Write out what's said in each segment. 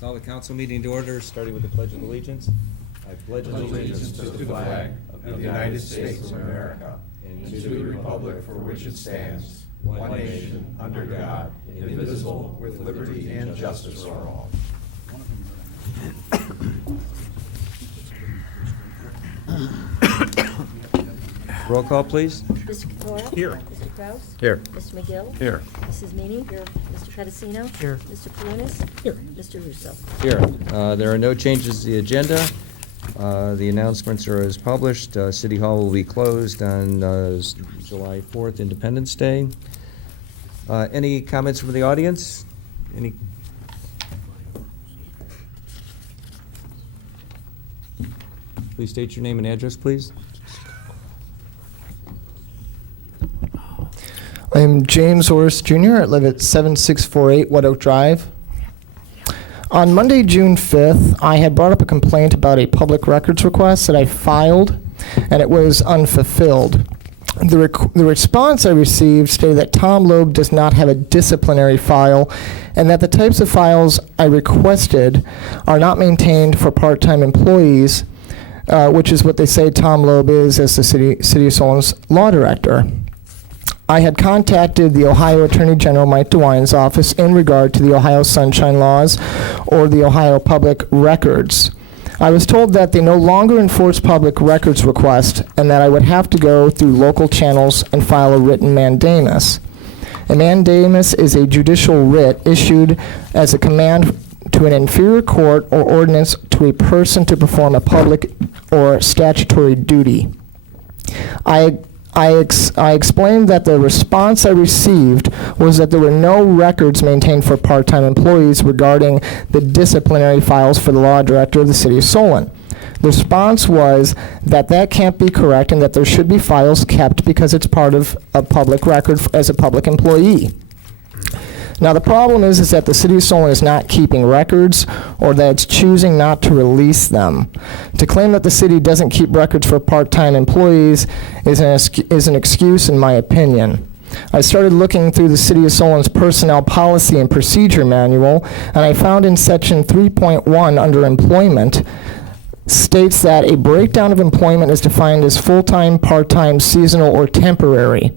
Call the council meeting to order, starting with the Pledge of Allegiance. I pledge Allegiance to the flag of the United States of America and to the republic for which it stands, one nation, under God, indivisible, with liberty and justice for all. Roll call, please. Mr. Catora? Here. Mr. Kraus? Here. Mr. McGill? Here. Mrs. Meany? Here. Mr. Pedicino? Here. Mr. Palunas? Here. Mr. Russo? Here. There are no changes to the agenda. The announcements are as published. City Hall will be closed on July 4th, Independence Day. Any comments from the audience? Any? Please state your name and address, please. I'm James Orris Jr. I live at 7648 White Oak Drive. On Monday, June 5th, I had brought up a complaint about a public records request that I filed, and it was unfulfilled. The response I received stated that Tom Loeb does not have a disciplinary file, and that the types of files I requested are not maintained for part-time employees, which is what they say Tom Loeb is as the City of Solon's law director. I had contacted the Ohio Attorney General Mike DeWine's office in regard to the Ohio Sunshine Laws or the Ohio Public Records. I was told that they no longer enforce public records requests and that I would have to go through local channels and file a written mandamus. A mandamus is a judicial writ issued as a command to an inferior court or ordinance to a person to perform a public or statutory duty. I explained that the response I received was that there were no records maintained for part-time employees regarding the disciplinary files for the law director of the City of Solon. The response was that that can't be correct and that there should be files kept because it's part of a public record as a public employee. Now the problem is that the City of Solon is not keeping records or that it's choosing not to release them. To claim that the city doesn't keep records for part-time employees is an excuse in my opinion. I started looking through the City of Solon's Personnel Policy and Procedure Manual, and I found in section 3.1 under employment states that a breakdown of employment is defined as full-time, part-time, seasonal, or temporary.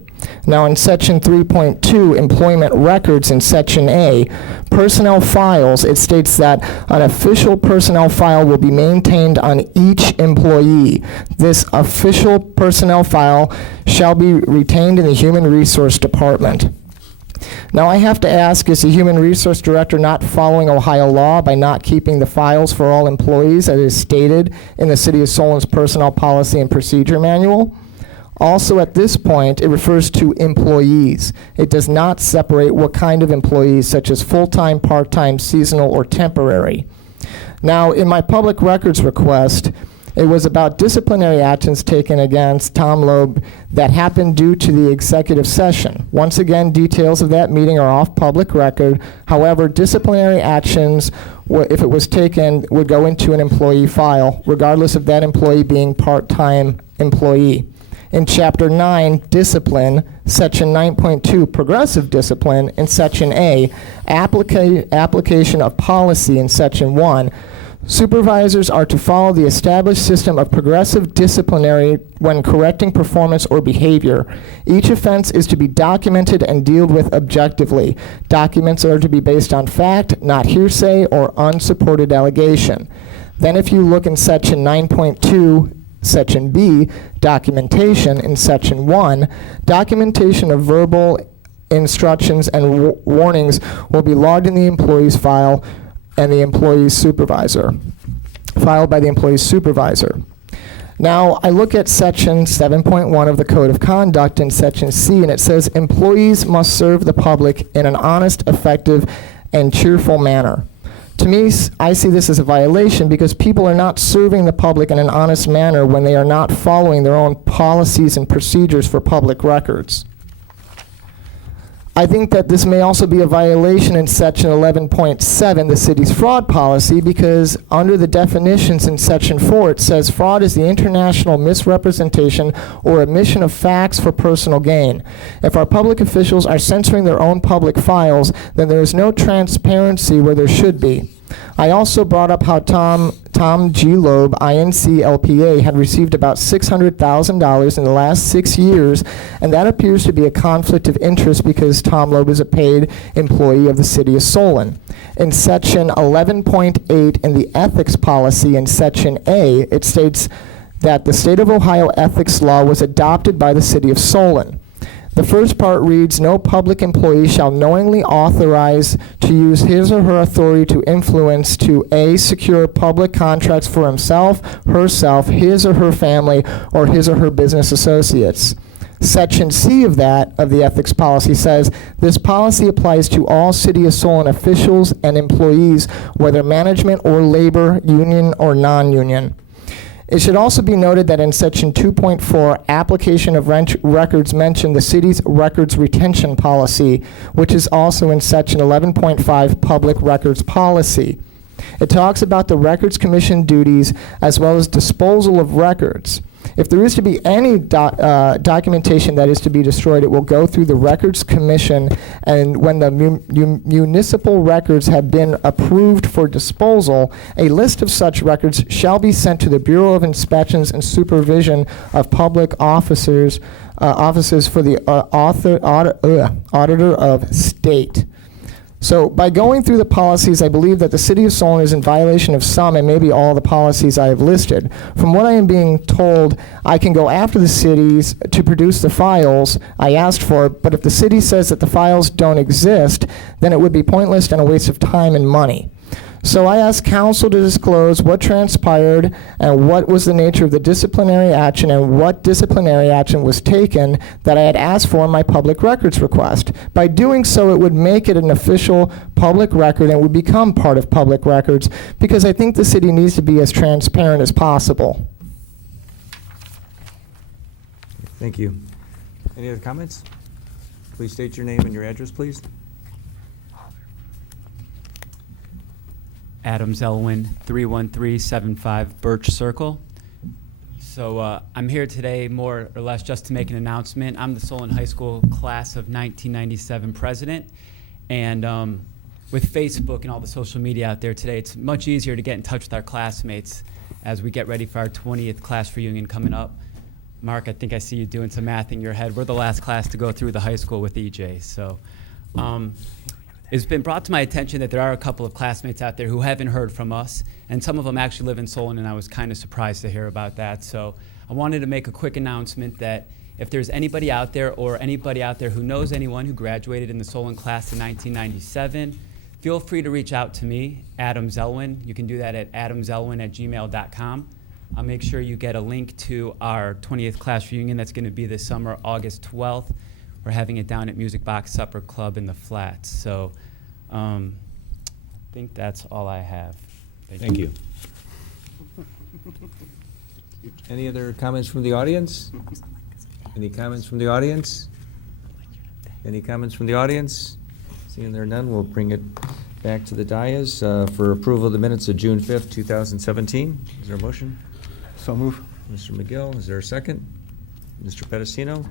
Now in section 3.2, employment records in section A, personnel files, it states that an official personnel file will be maintained on each employee. This official personnel file shall be retained in the Human Resource Department. Now I have to ask, is the Human Resource Director not following Ohio law by not keeping the files for all employees as is stated in the City of Solon's Personnel Policy and Procedure Manual? Also at this point, it refers to employees. It does not separate what kind of employees, such as full-time, part-time, seasonal, or temporary. Now, in my public records request, it was about disciplinary actions taken against Tom Loeb that happened due to the executive session. Once again, details of that meeting are off public record. However, disciplinary actions, if it was taken, would go into an employee file, regardless of that employee being part-time employee. In Chapter 9, Discipline, Section 9.2, Progressive Discipline, in Section A, Application of Policy in Section 1, supervisors are to follow the established system of progressive disciplinary when correcting performance or behavior. Each offense is to be documented and dealt with objectively. Documents are to be based on fact, not hearsay or unsupported allegation. Then if you look in Section 9.2, Section B, documentation, in Section 1, documentation of verbal instructions and warnings will be logged in the employee's file and the employee's supervisor, filed by the employee's supervisor. Now, I look at Section 7.1 of the Code of Conduct in Section C, and it says employees must serve the public in an honest, effective, and cheerful manner. To me, I see this as a violation because people are not serving the public in an honest manner when they are not following their own policies and procedures for public records. I think that this may also be a violation in Section 11.7, the city's fraud policy, because under the definitions in Section 4, it says fraud is the international misrepresentation or omission of facts for personal gain. If our public officials are censoring their own public files, then there is no transparency where there should be. I also brought up how Tom G. Loeb, INC LPA, had received about $600,000 in the last 6 years, and that appears to be a conflict of interest because Tom Loeb is a paid employee of the City of Solon. In Section 11.8 in the Ethics Policy, in Section A, it states that the State of Ohio ethics law was adopted by the City of Solon. The first part reads, no public employee shall knowingly authorize to use his or her authority to influence to A, secure public contracts for himself, herself, his or her family, or his or her business associates. Section C of the ethics policy says, this policy applies to all City of Solon officials and employees, whether management or labor, union or non-union. It should also be noted that in Section 2.4, application of records mentioned the city's records retention policy, which is also in Section 11.5 public records policy. It talks about the Records Commission duties as well as disposal of records. If there is to be any documentation that is to be destroyed, it will go through the Records Commission, and when the municipal records have been approved for disposal, a list of such records shall be sent to the Bureau of Inspections and Supervision of Public Offices for the Auditor of State. So by going through the policies, I believe that the City of Solon is in violation of some and maybe all the policies I have listed. From what I am being told, I can go after the cities to produce the files I asked for, but if the city says that the files don't exist, then it would be pointless and a waste of time and money. So I asked council to disclose what transpired and what was the nature of the disciplinary action and what disciplinary action was taken that I had asked for in my public records request. By doing so, it would make it an official public record and would become part of public records because I think the city needs to be as transparent as possible. Thank you. Any other comments? Please state your name and your address, please. Adam Zelwin, 31375 Birch Circle. So I'm here today more or less just to make an announcement. I'm the Solon High School class of 1997 president. And with Facebook and all the social media out there today, it's much easier to get in touch with our classmates as we get ready for our 20th class reunion coming up. Mark, I think I see you doing some math in your head. We're the last class to go through the high school with EJ. So it's been brought to my attention that there are a couple of classmates out there who haven't heard from us, and some of them actually live in Solon, and I was kind of surprised to hear about that. So I wanted to make a quick announcement that if there's anybody out there or anybody out there who knows anyone who graduated in the Solon class in 1997, feel free to reach out to me, Adam Zelwin. You can do that at adamzelwin@gmail.com. I'll make sure you get a link to our 20th class reunion that's going to be this summer, August 12th. We're having it down at Music Box Supper Club in the Flats. So I think that's all I have. Thank you. Any other comments from the audience? Any comments from the audience? Any comments from the audience? Seeing there are none, we'll bring it back to the dais for approval of the minutes of June 5th, 2017. Is there a motion? So move. Mr. McGill, is there a second? Mr. Pedicino?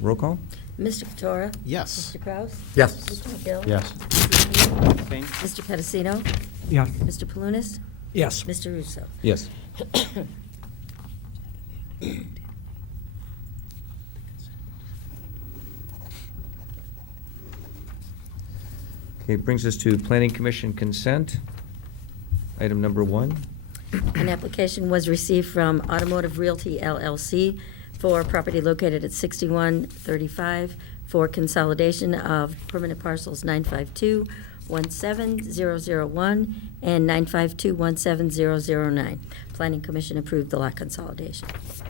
Roll call? Mr. Katora? Yes. Mr. Kraus? Yes. Mr. McGill? Yes. Mr. Pedicino? Yes. Mr. Palunas? Yes. Mr. Russo? Yes. Okay, brings us to Planning Commission consent. Item number 1. An application was received from Automotive Realty LLC for property located at 6135 for consolidation of permanent parcels 952-17001 and 952-17009. Planning Commission approved the lot consolidation.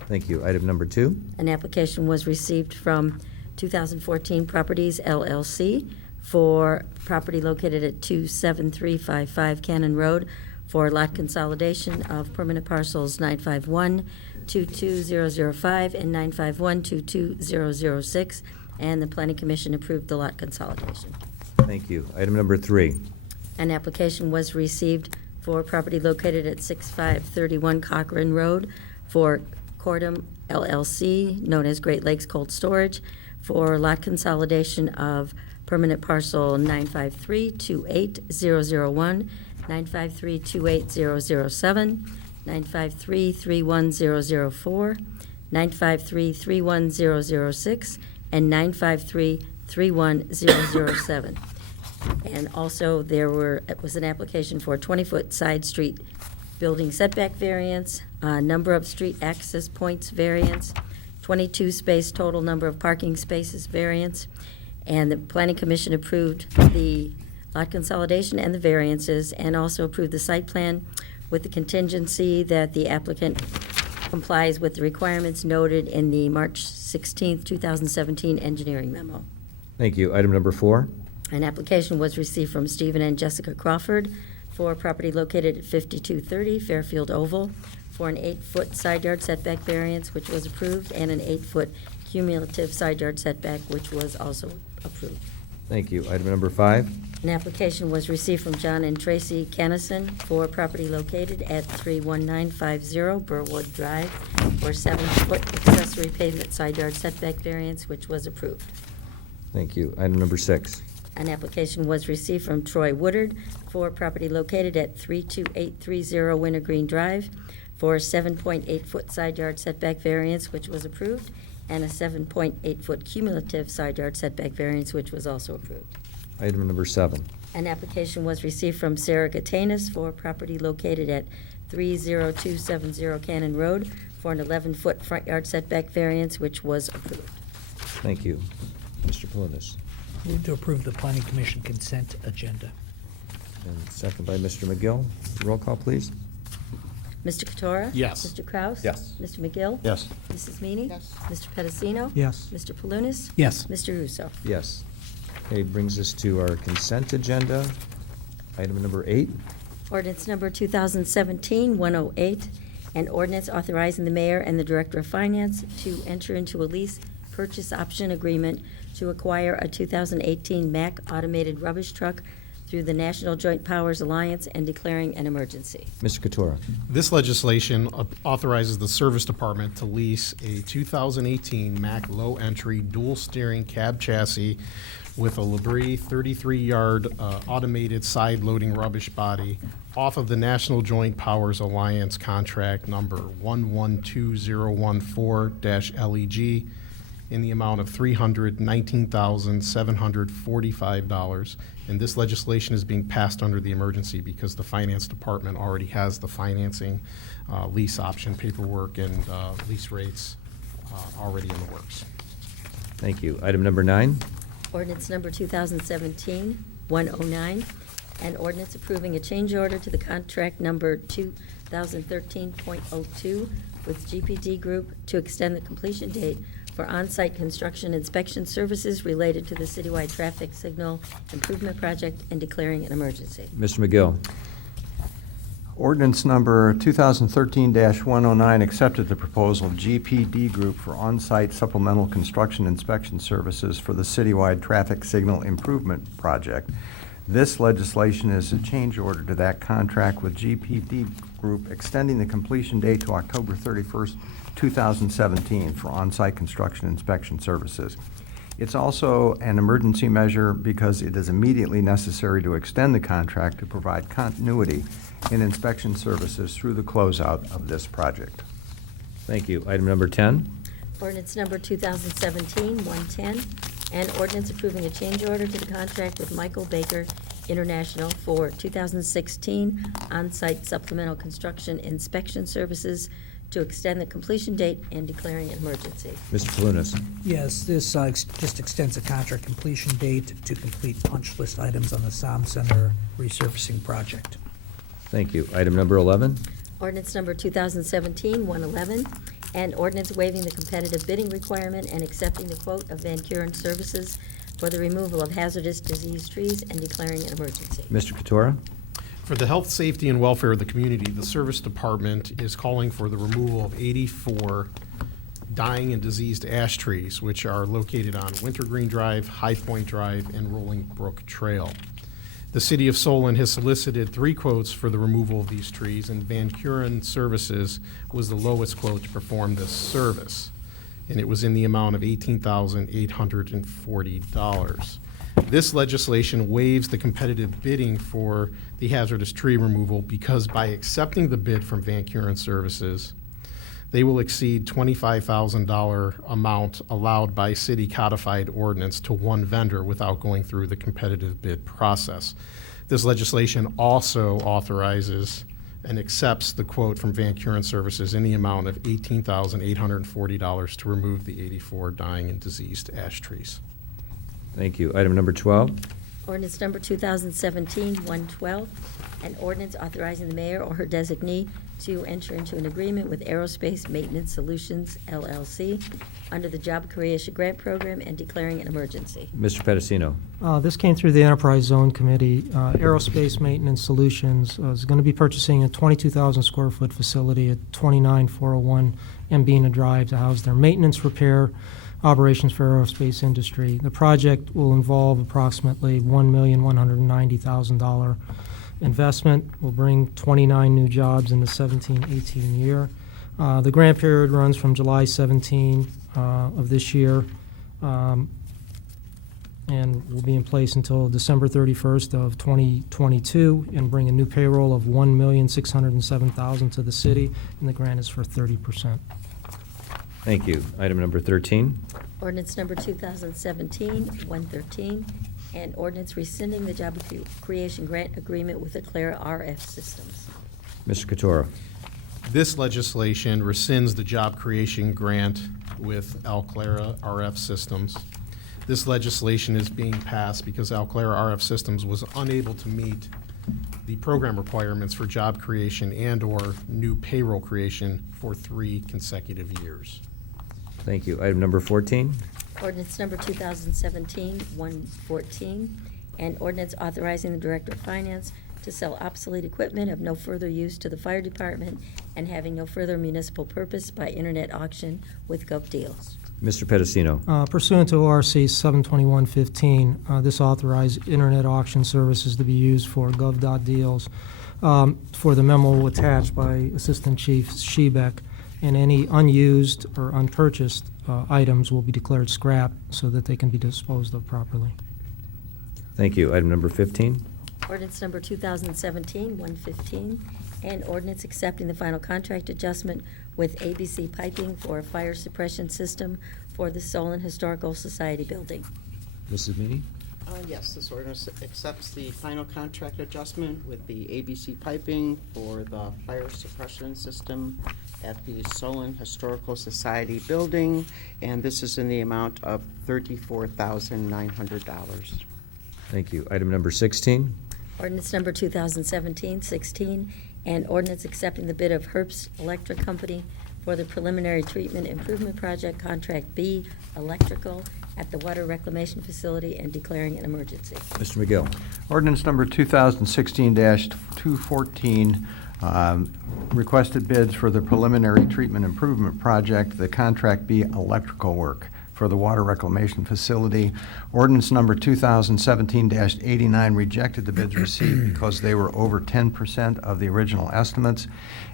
Thank you. Item number 2. An application was received from 2014 Properties LLC for property located at 27355 Cannon Road for lot consolidation of permanent parcels 951-22005 and 951-22006, and the Planning Commission approved the lot consolidation. Thank you. Item number 3. An application was received for property located at 6531 Cochrane Road for Cordum LLC, known as Great Lakes Cold Storage, for lot consolidation of permanent parcel 953-28001, 953-28007, 953-31004, 953-31006, and 953-31007. And also, it was an application for a 20-foot side street building setback variance, number of street access points variance, 22 space total number of parking spaces variance, and the Planning Commission approved the lot consolidation and the variances, and also approved the site plan with the contingency that the applicant complies with the requirements noted in the March 16th, 2017 engineering memo. Thank you. Item number 4. An application was received from Stephen and Jessica Crawford for property located at 5230 Fairfield Oval for an 8-foot side yard setback variance, which was approved, and an 8-foot cumulative side yard setback, which was also approved. Thank you. Item number 5. An application was received from John and Tracy Kennison for property located at 31950 Burwood Drive for 7-foot accessory pavement side yard setback variance, which was approved. Thank you. Item number 6. An application was received from Troy Woodard for property located at 32830 Wintergreen Drive for a 7.8-foot side yard setback variance, which was approved, and a 7.8-foot cumulative side yard setback variance, which was also approved. Item number 7. An application was received from Sarah Gatanis for property located at 30270 Cannon Road for an 11-foot front yard setback variance, which was approved. Thank you. Mr. Palunas. Move to approve the Planning Commission consent agenda. And second by Mr. McGill. Roll call, please. Mr. Katora? Yes. Mr. Kraus? Yes. Mr. McGill? Yes. Mrs. Meany? Yes. Mr. Pedicino? Yes. Mr. Palunas? Yes. Mr. Russo? Yes. Okay, brings us to our consent agenda. Item number 8. Ordinance number 2017-108, an ordinance authorizing the mayor and the director of finance to enter into a lease purchase option agreement to acquire a 2018 Mack automated rubbish truck through the National Joint Powers Alliance and declaring an emergency. Mr. Katora. This legislation authorizes the Service Department to lease a 2018 Mack low-entry dual-steering cab chassis with a Labrie 33-yard automated side-loading rubbish body off of the National Joint Powers Alliance contract number 112014-LEG in the amount of $319,745. And this legislation is being passed under the emergency because the Finance Department already has the financing, lease option paperwork, and lease rates already in the works. Thank you. Item number 9. Ordinance number 2017-109, an ordinance approving a change order to the contract number 2013.02 with GPD Group to extend the completion date for on-site construction inspection services related to the citywide traffic signal improvement project and declaring an emergency. Mr. McGill. Ordinance number 2013-109 accepted the proposal of GPD Group for on-site supplemental construction inspection services for the citywide traffic signal improvement project. This legislation is a change order to that contract with GPD Group, extending the completion date to October 31st, 2017 for on-site construction inspection services. It's also an emergency measure because it is immediately necessary to extend the contract to provide continuity in inspection services through the closeout of this project. Thank you. Item number 10. Ordinance number 2017-110, an ordinance approving a change order to the contract with Michael Baker International for 2016 on-site supplemental construction inspection services to extend the completion date and declaring an emergency. Mr. Palunas. Yes, this just extends the contract completion date to complete punch list items on the Som Center resurfacing project. Thank you. Item number 11. Ordinance number 2017-111, and ordinance waiving the competitive bidding requirement and accepting the quote of Van Kuren Services for the removal of hazardous disease trees and declaring an emergency. Mr. Katora. For the health, safety, and welfare of the community, the Service Department is calling for the removal of 84 dying and diseased ash trees, which are located on Wintergreen Drive, High Point Drive, and Rolling Brook Trail. The City of Solon has solicited 3 quotes for the removal of these trees, and Van Kuren Services was the lowest quote to perform this service. and it was in the amount of $18,840. This legislation waives the competitive bidding for the hazardous tree removal because by accepting the bid from Van Kuren Services, they will exceed $25,000 amount allowed by city codified ordinance to one vendor without going through the competitive bid process. This legislation also authorizes and accepts the quote from Van Kuren Services in the amount of $18,840 to remove the 84 dying and diseased ash trees. Thank you. Item number 12. Ordinance number 2017-112, an ordinance authorizing the mayor or her designee to enter into an agreement with Aerospace Maintenance Solutions, LLC, under the Job Creation Grant Program and declaring an emergency. Mr. Pedicino. This came through the Enterprise Zone Committee. Aerospace Maintenance Solutions is going to be purchasing a 22,000 square foot facility at 29401 Mbina Drive to house their maintenance, repair, operations for aerospace industry. The project will involve approximately $1,190,000 investment, will bring 29 new jobs in the 17-18 year. The grant period runs from July 17 of this year and will be in place until December 31st of 2022 and bring a new payroll of $1,607,000 to the city, and the grant is for 30%. Thank you. Item number 13. Ordinance number 2017-113, and ordinance rescinding the Job Creation Grant Agreement with Aclara RF Systems. Mr. Cotora. This legislation rescinds the job creation grant with Alclara RF Systems. This legislation is being passed because Alclara RF Systems was unable to meet the program requirements for job creation and/or new payroll creation for 3 consecutive years. Thank you. Item number 14. Ordinance number 2017-114, and ordinance authorizing the Director of Finance to sell obsolete equipment of no further use to the fire department and having no further municipal purpose by internet auction with GovDeals. Mr. Pedicino. Pursuant to ORC 72115, this authorized internet auction services to be used for gov.deals. For the memo attached by Assistant Chief Shebeck, and any unused or unpurchased items will be declared scrap so that they can be disposed of properly. Thank you. Item number 15. Ordinance number 2017-115, and ordinance accepting the final contract adjustment with ABC Piping for a fire suppression system for the Solon Historical Society building. Mrs. Meany. Yes, this ordinance accepts the final contract adjustment with the ABC Piping for the fire suppression system at the Solon Historical Society building, and this is in the amount of $34,900. Thank you. Item number 16. Ordinance number 2017-16, and ordinance accepting the bid of Herbst Electric Company for the preliminary treatment improvement project, Contract B, electrical, at the Water Reclamation Facility and declaring an emergency. Mr. McGill. Ordinance number 2016-214, requested bids for the preliminary treatment improvement project, the Contract B electrical work for the Water Reclamation Facility. Ordinance number 2017-89 rejected the bids received because they were over 10% of the original estimates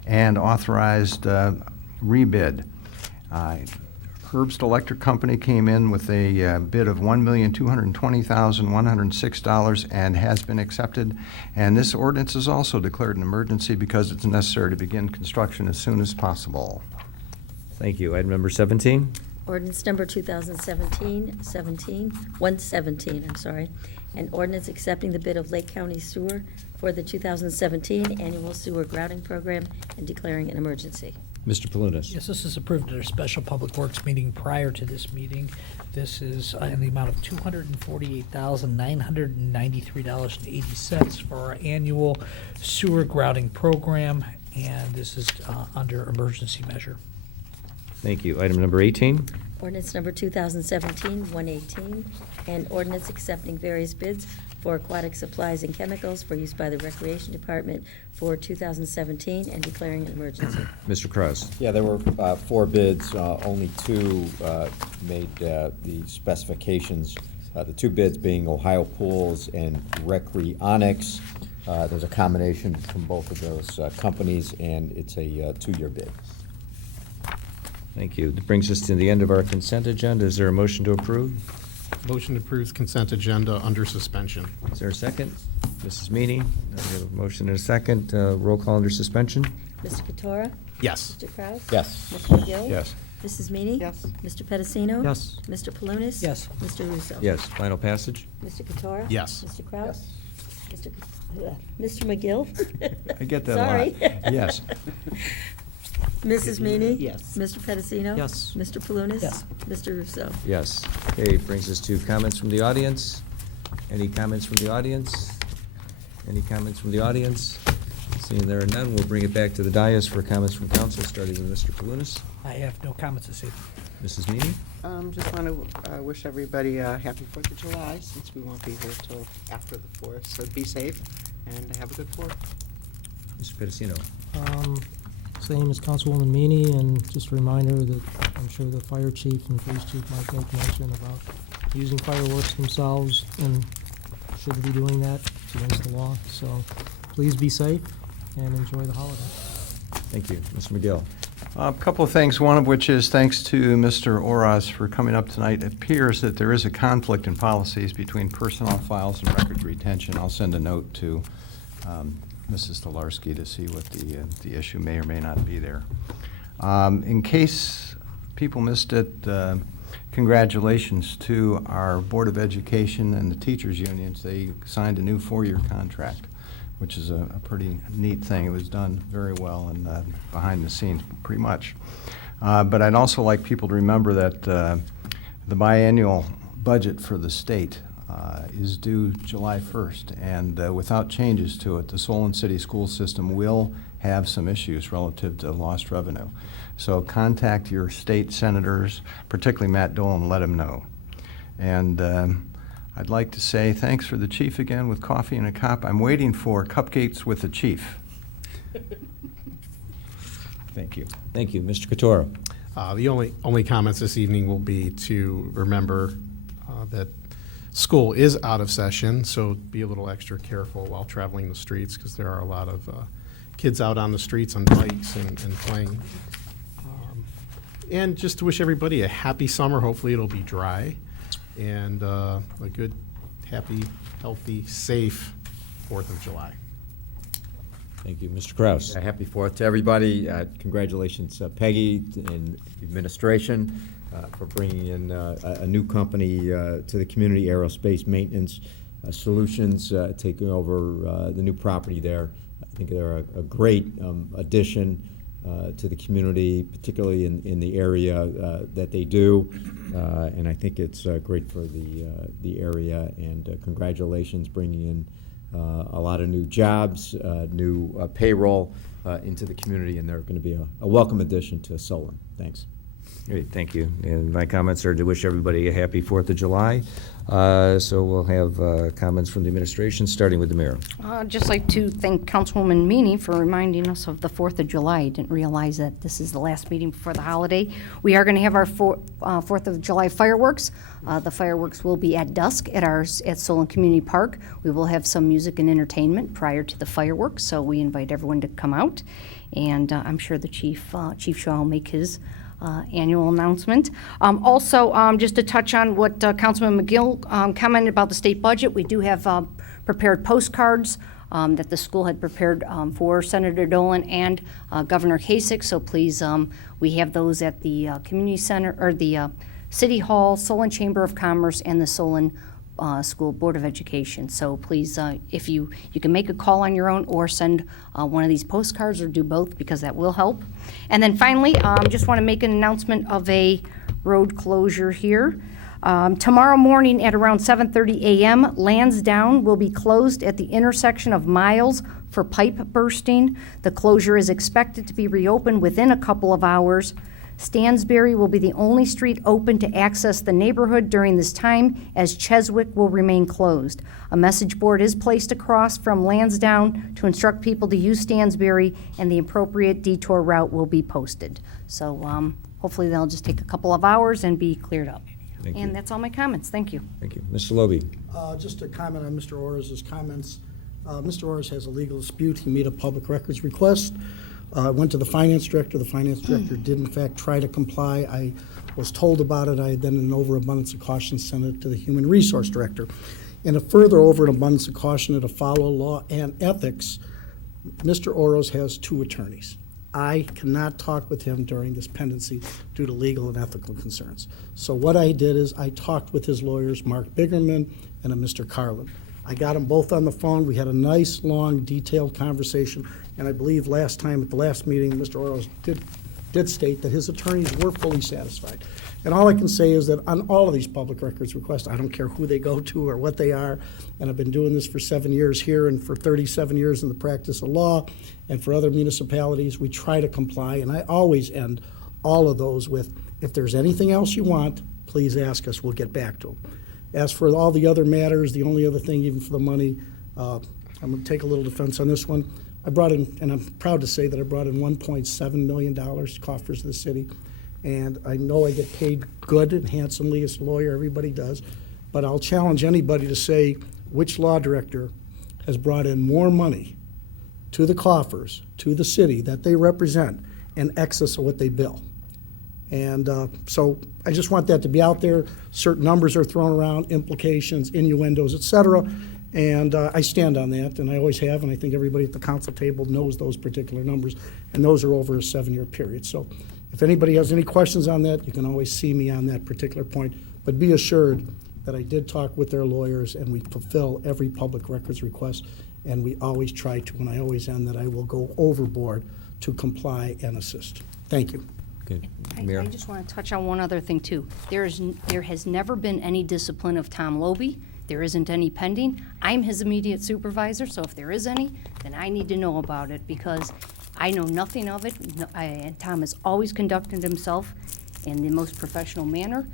and authorized rebid. Herbst Electric Company came in with a bid of $1,220,106 and has been accepted. And this ordinance is also declared an emergency because it's necessary to begin construction as soon as possible. Thank you. Item number 17. Ordinance number 2017-117, and ordinance accepting the bid of Lake County Sewer for the 2017 annual sewer grouting program and declaring an emergency. Mr. Palunas. Yes, this is approved at our special Public Works meeting prior to this meeting. This is in the amount of $248,993.80 for our annual sewer grouting program, and this is under emergency measure. Thank you. Item number 18. Ordinance number 2017-118, and ordinance accepting various bids for aquatic supplies and chemicals for use by the Recreation Department for 2017 and declaring an emergency. Mr. Kraus. Yeah, there were 4 bids, only 2 made the specifications. The 2 bids being Ohio Pools and Recreonics. There's a combination from both of those companies, and it's a 2-year bid. Thank you. That brings us to the end of our consent agenda. Is there a motion to approve? Motion to approve consent agenda under suspension. Is there a second? Mrs. Meany, we have a motion and a second. Roll call under suspension? Mr. Katora? Yes. Mr. Kraus? Yes. Mr. McGill? Yes. Mrs. Meany? Yes. Mr. Pedicino? Yes. Mr. Palunas? Yes. Mr. Russo? Yes. Final passage? Mr. Katora? Yes. Mr. Kraus? Mr. McGill? I get that a lot. Sorry. Yes. Mrs. Meany? Yes. Mr. Pedicino? Yes. Mr. Palunas? Yes. Mr. Russo? Yes. Okay, brings us to comments from the audience. Any comments from the audience? Any comments from the audience? Seeing there are none, we'll bring it back to the dais for comments from council, starting with Mr. Palunas. I have no comments this evening. Mrs. Meany? Just want to wish everybody a happy 4th of July, since we won't be here till after the 4th. So be safe and have a good 4th. Mr. Pedicino? Same as Councilwoman Meany, and just a reminder that I'm sure the fire chief and police chief might make mention about using fireworks themselves, and shouldn't be doing that. It's against the law. So please be safe and enjoy the holiday. Thank you. Mr. McGill? A couple of things, one of which is thanks to Mr. Oras for coming up tonight. It appears that there is a conflict in policies between personnel files and records retention. I'll send a note to Mrs. Stolarski to see what the issue may or may not be there. In case people missed it, congratulations to our Board of Education and the teachers' unions. They signed a new 4-year contract, which is a pretty neat thing. It was done very well and behind the scenes, pretty much. But I'd also like people to remember that the biannual budget for the state is due July 1st, and without changes to it, the Solon City school system will have some issues relative to lost revenue. So contact your state senators, particularly Matt Dole, and let him know. And I'd like to say thanks for the chief again with coffee and a cup. I'm waiting for cupcakes with the chief. Thank you. Thank you. Mr. Katora? The only comments this evening will be to remember that school is out of session, so be a little extra careful while traveling the streets, because there are a lot of kids out on the streets on bikes and playing. And just to wish everybody a happy summer. Hopefully it'll be dry, and a good, happy, healthy, safe 4th of July. Thank you. Mr. Kraus? Happy 4th to everybody. Congratulations, Peggy and the administration for bringing in a new company to the Community Aerospace Maintenance Solutions, taking over the new property there. I think they're a great addition to the community, particularly in the area that they do. And I think it's great for the area, and congratulations bringing in a lot of new jobs, new payroll into the community, and they're going to be a welcome addition to Solon. Thanks. Great, thank you. And my comments are to wish everybody a happy 4th of July. So we'll have comments from the administration, starting with the mayor. I'd just like to thank Councilwoman Meany for reminding us of the 4th of July. I didn't realize that this is the last meeting before the holiday. We are going to have our 4th of July fireworks. The fireworks will be at dusk at Solon Community Park. We will have some music and entertainment prior to the fireworks, so we invite everyone to come out. And I'm sure the Chief Shaw will make his annual announcement. Also, just to touch on what Councilman McGill commented about the state budget, we do have prepared postcards that the school had prepared for Senator Dolan and Governor Kasich. So please, we have those at the community center, or the City Hall, Solon Chamber of Commerce, and the Solon School Board of Education. So please, if you can make a call on your own or send one of these postcards, or do both, because that will help. And then finally, just want to make an announcement of a road closure here. Tomorrow morning at around 7:30 a.m., Lansdowne will be closed at the intersection of Miles for pipe bursting. The closure is expected to be reopened within a couple of hours. Stansbury will be the only street open to access the neighborhood during this time, as Cheswick will remain closed. A message board is placed across from Lansdowne to instruct people to use Stansbury, and the appropriate detour route will be posted. So hopefully they'll just take a couple of hours and be cleared up. Thank you. And that's all my comments. Thank you. Thank you. Mr. Loby? Just to comment on Mr. Orr's comments. Mr. Orr's has a legal dispute. He made a public records request. I went to the finance director. The finance director did in fact try to comply. I was told about it. I then, in an overabundance of caution, sent it to the human resource director. In a further overabundance of caution to follow law and ethics, Mr. Oros has 2 attorneys. I cannot talk with him during this pendency due to legal and ethical concerns. So what I did is I talked with his lawyers, Mark Bigerman and a Mr. Carlin. I got them both on the phone. We had a nice, long, detailed conversation, and I believe last time at the last meeting, Mr. Oros did state that his attorneys were fully satisfied. And all I can say is that on all of these public records requests, I don't care who they go to or what they are, and I've been doing this for 7 years here and for 37 years in the practice of law, and for other municipalities, we try to comply, and I always end all of those with, if there's anything else you want, please ask us, we'll get back to them. As for all the other matters, the only other thing, even for the money, I'm going to take a little defense on this one. I brought in, and I'm proud to say that I brought in $1.7 million coffers of the city. And I know I get paid good and handsomely as a lawyer, everybody does. But I'll challenge anybody to say which law director has brought in more money to the coffers, to the city that they represent, in excess of what they bill. And so I just want that to be out there. Certain numbers are thrown around, implications, innuendos, et cetera. And I stand on that, and I always have, and I think everybody at the council table knows those particular numbers, and those are over a 7-year period. So if anybody has any questions on that, you can always see me on that particular point. But be assured that I did talk with their lawyers, and we fulfill every public records request, and we always try to, and I always end that I will go overboard to comply and assist. Thank you. Good. I Mayor? just want to touch on one other thing, too. There has never been any discipline of Tom Loby. There isn't any pending. I'm his immediate supervisor, so if there is any, then I need to know about it, because I know nothing of it. And Tom has always conducted himself in the most professional manner,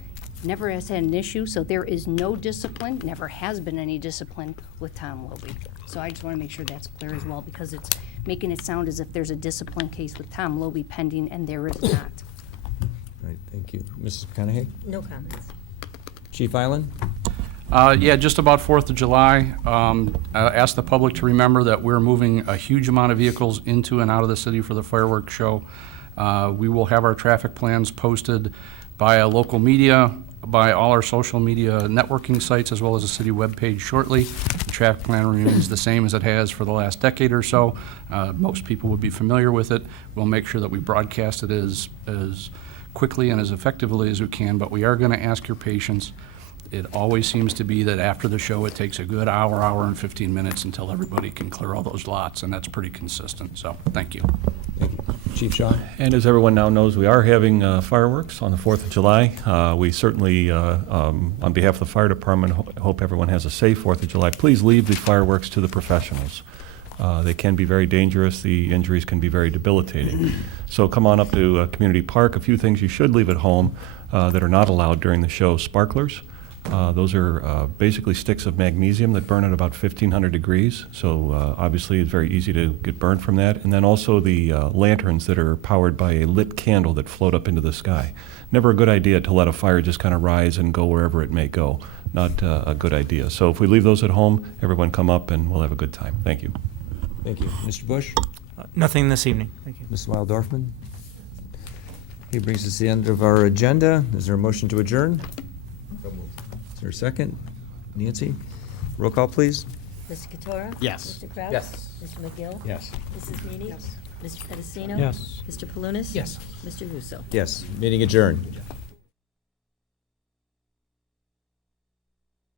never has had an issue, so there is no discipline, never has been any discipline with Tom Loby. So I just want to make sure that's clear as well, because it's making it sound as if there's a discipline case with Tom Loby pending, and there is not. All right, thank you. Mrs. McConaughey? No comments. Chief Island? Yeah, just about 4th of July. I ask the public to remember that we're moving a huge amount of vehicles into and out of the city for the fireworks show. We will have our traffic plans posted by local media, by all our social media networking sites, as well as the city webpage shortly. The traffic plan remains the same as it has for the last decade or so. Most people would be familiar with it. We'll make sure that we broadcast it as quickly and as effectively as we can, but we are going to ask your patience. It always seems to be that after the show, it takes a good hour and 15 minutes until everybody can clear all those lots, and that's pretty consistent. So, thank you. Thank you. Chief Shaw? And as everyone now knows, we are having fireworks on the 4th of July. We certainly, on behalf of the fire department, hope everyone has a safe 4th of July. Please leave the fireworks to the professionals. They can be very dangerous. The injuries can be very debilitating. So come on up to Community Park. A few things you should leave at home that are not allowed during the show: sparklers. Those are basically sticks of magnesium that burn at about 1,500 degrees, so obviously it's very easy to get burned from that. And then also the lanterns that are powered by a lit candle that float up into the sky. Never a good idea to let a fire just kind of rise and go wherever it may go. Not a good idea. So if we leave those at home, everyone come up and we'll have a good time. Thank you. Thank you. Mr. Bush? Nothing this evening. Thank you. Ms. Weil-Dorfman? He brings us to the end of our agenda. Is there a motion to adjourn? Is there a second? Nancy? Roll call, please. Mr. Katora? Yes. Mr. Kraus? Yes. Mr. McGill? Yes. Mrs. Meany? Mr. Pedicino? Yes. Mr. Palunas? Yes. Mr. Russo? Yes. Meeting adjourned.